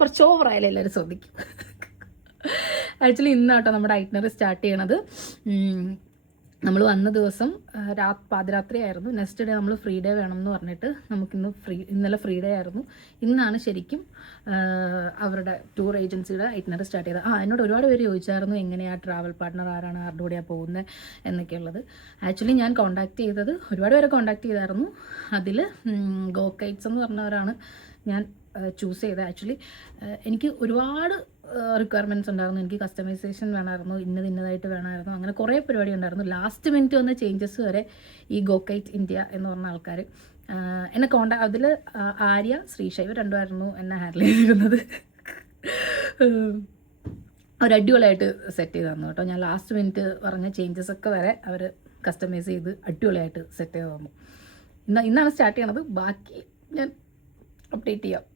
കുറച്ച് ഓവറായാലും എല്ലാവരും ശ്രദ്ധിക്കും. ആക്ച്വലി ഇന്നാട്ടോ നമ്മുടെ ഐറ്റിനറി സ്റ്റാർട്ട് ചെയ്യണത്. നമ്മൾ വന്ന ദിവസം പാതിരാത്രി ആയിരുന്നു. നെക്സ്റ്റ് ഡേ നമ്മൾ ഫ്രീ ഡേ വേണം എന്ന് പറഞ്ഞിട്ട് ഇന്നലെ ഫ്രീ ഡേ ആയിരുന്നു. ഇന്നാണ് ശരിക്കും അവരുടെ ടൂർ ഏജൻസിയുടെ ഐറ്റിനറി സ്റ്റാർട്ട് ചെയ്തത്. എന്നോട് ഒരുപാട് പേര് ചോദിച്ചായിരുന്നു എങ്ങനെയാണ് ട്രാവൽ പാർട്ട്ണർ ആരാണ്, ആരുടെ കൂടെയാണ് പോകുന്നത് എന്നൊക്കെയുള്ളത്. ആക്ച്വലി ഞാൻ കോൺടാക്ട് ചെയ്തത് ഒരുപാട് പേരെ കോൺടാക്ട് ചെയ്തായിരുന്നു. അതിൽ ഗോക്കൈറ്റ്സ് എന്ന് പറഞ്ഞവരാണ് ഞാൻ ചൂസ് ചെയ്തത്. ആക്ച്വലി എനിക്ക് ഒരുപാട് റിക്വയർമെൻറ്റ്സ് ഉണ്ടായിരുന്നു. എനിക്ക് കസ്റ്റമൈസേഷൻ വേണമായിരുന്നു, ഇന്നതായിട്ട് വേണമായിരുന്നു, അങ്ങനെ കുറേ പരിപാടി ഉണ്ടായിരുന്നു. ലാസ്റ്റ് മിനിറ്റ് വന്ന ചേഞ്ചസ് വരെ ഈ ഗോക്കൈറ്റ് ഇന്ത്യ എന്ന് പറഞ്ഞ ആൾക്കാർ എന്നെ അതിൽ ആര്യ, ശ്രീഷ ഇവർ രണ്ടുമായിരുന്നു എന്നെ ഹാൻഡിൽ ചെയ്തിരുന്നത്. അവർ അടിപൊളിയായിട്ട് സെറ്റ് ചെയ്ത് തന്നു കേട്ടോ. ഞാൻ ലാസ്റ്റ് മിനിറ്റ് പറഞ്ഞ ചേഞ്ചസ് ഒക്കെ വരെ അവർ കസ്റ്റമൈസ് ചെയ്ത് അടിപൊളിയായിട്ട് സെറ്റ് ചെയ്ത് തന്നു. ഇന്നാണ് സ്റ്റാർട്ട് ചെയ്യണത്. ബാക്കി ഞാൻ അപ്ഡേറ്റ് ചെയ്യാം.